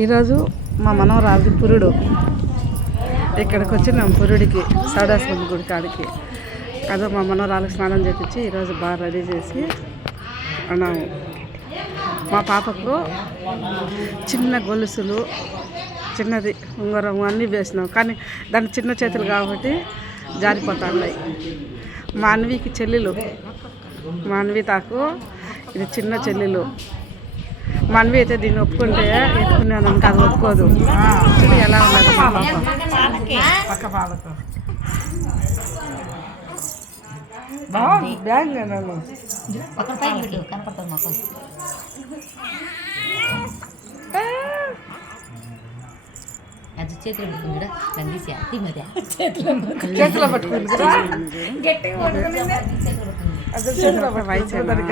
ఈరోజు మా మనవరాలది పురుడు. ఇక్కడికి వచ్చినాం పురుడికి, సౌడాస్వామి గుడి కాడికి. అదో మా మనవరాలకు స్నానం చేపించి ఈరోజు బాగా రెడీ చేసి అన్నాము. మా పాపకు చిన్న గొలుసులు, చిన్నది ఉంగరం అన్నీ వేసినాం, కానీ దాని చిన్న చేతులు కాబట్టి జారిపోతున్నాయి. మా అన్వికి చెల్లెలు, మా అన్వితాకు ఇది చిన్న చెల్లెలు. మా అన్వి అయితే దీన్ని ఒప్పుకుంటే ఎత్తుకున్నాను అనుక అది ఒప్పుకోదు. ఎలా ఉన్నది మా పాప పక్క పాలకు బాగుంది. బ్యాంగ్ నన్ను అది చేతిలో పట్టుకుంది చేతిలో పట్టుకుంది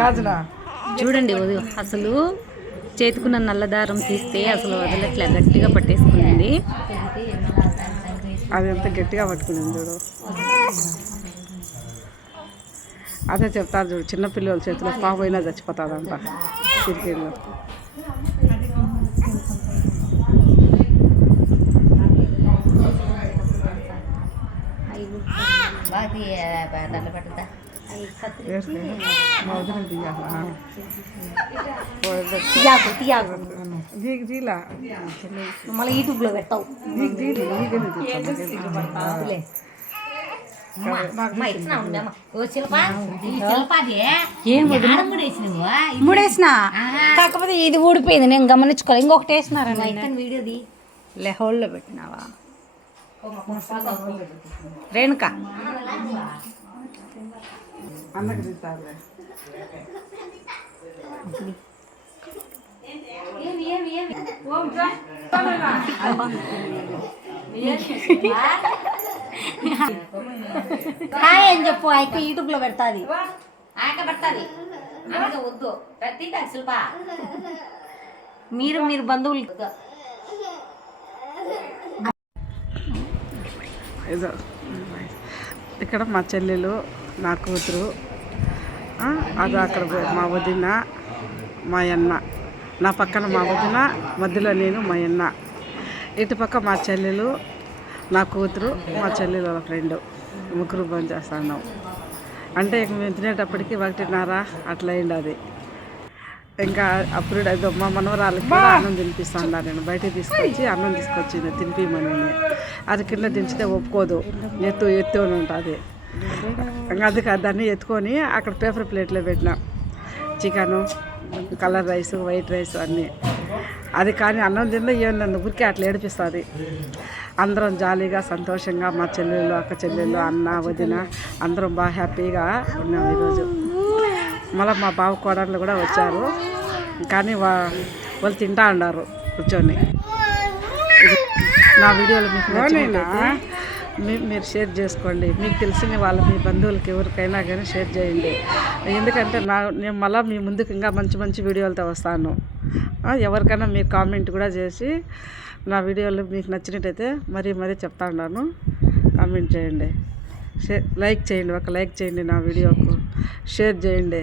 గాజులా. చూడండి అసలు చేతుకున్న నల్లదారం తీస్తే అసలు వదలట్లే, గట్టిగా పట్టేసుకునింది. అది ఎంత గట్టిగా పట్టుకునింది చూడు. అదే చెప్తారు చూడు, చిన్నపిల్లల చేతిలో పాము అయినా చచ్చిపోతాదంట చిరికేళ్ళు. మళ్ళీ యూట్యూబ్లో పెట్టావు. మూడేసిన, కాకపోతే ఇది ఊడిపోయింది, నేను గమనించుకోవాలి. ఇంకొకటి వేసినారా వీడియోది లెహోల్లో పెట్టినావా రేణుక? హాయ్ అని చెప్పు, అయితే యూట్యూబ్లో పెడతాది. వద్దు శిల్ప, మీరు బంధువులు ఏదో ఇక్కడ మా చెల్లెలు, నా కూతురు, అది అక్కడ మా వదిన, మా అన్న, నా పక్కన మా వదిన, మధ్యలో నేను, మా అన్న, ఇటుపక్క మా చెల్లెలు, నా కూతురు, మా చెల్లెలు వాళ్ళ ఫ్రెండ్, ముగ్గురు బంద్ చేస్తున్నాం. అంటే ఇక మేము తినేటప్పటికి 1:30 అట్లా అయింది. అది ఇంకా అప్పుడు ఏదో మా మనవరాలకి కూడా అన్నం తినిపిస్తాను. నేను బయటకు తీసుకొచ్చి అన్నం తీసుకొచ్చింది తినిపిమని. అది కింద దించితే ఒప్పుకోదు, ఎత్తు అని ఉంటుంది. ఇంకా అందుకే దాన్ని ఎత్తుకొని అక్కడ పేపర్ ప్లేట్లో పెట్టినా, chicken, colour rice, white rice అన్నీ. అది కానీ అన్నం తిన్నా ఏమన్నా ఊరికే అట్లా ఏడిపిస్తుంది. అందరం జాలీగా సంతోషంగా మా చెల్లెళ్ళు, అక్క చెల్లెళ్ళు, అన్న, వదిన అందరం బాగా హ్యాపీగా ఉన్నాం ఈరోజు. మళ్ళీ మా బావ కోడళ్ళు కూడా వచ్చారు, కానీ వాళ్ళు తింటా ఉన్నారు కూర్చొని. నా వీడియోలు మీకు నచ్చినట్లయితే మీరు షేర్ చేసుకోండి. మీకు తెలిసిన వాళ్ళ మీ బంధువులకి ఎవరికైనా కానీ షేర్ చేయండి. ఎందుకంటే నేను మళ్ళీ మీ ముందుకు ఇంకా మంచి మంచి వీడియోలతో వస్తాను. ఎవరికైనా మీరు కామెంట్ కూడా చేసి నా వీడియోలు మీకు నచ్చినట్టయితే మరీ చెప్తా ఉన్నాను. కామెంట్ చేయండి, లైక్ చేయండి, ఒక లైక్ చేయండి, నా వీడియోకు షేర్ చేయండి.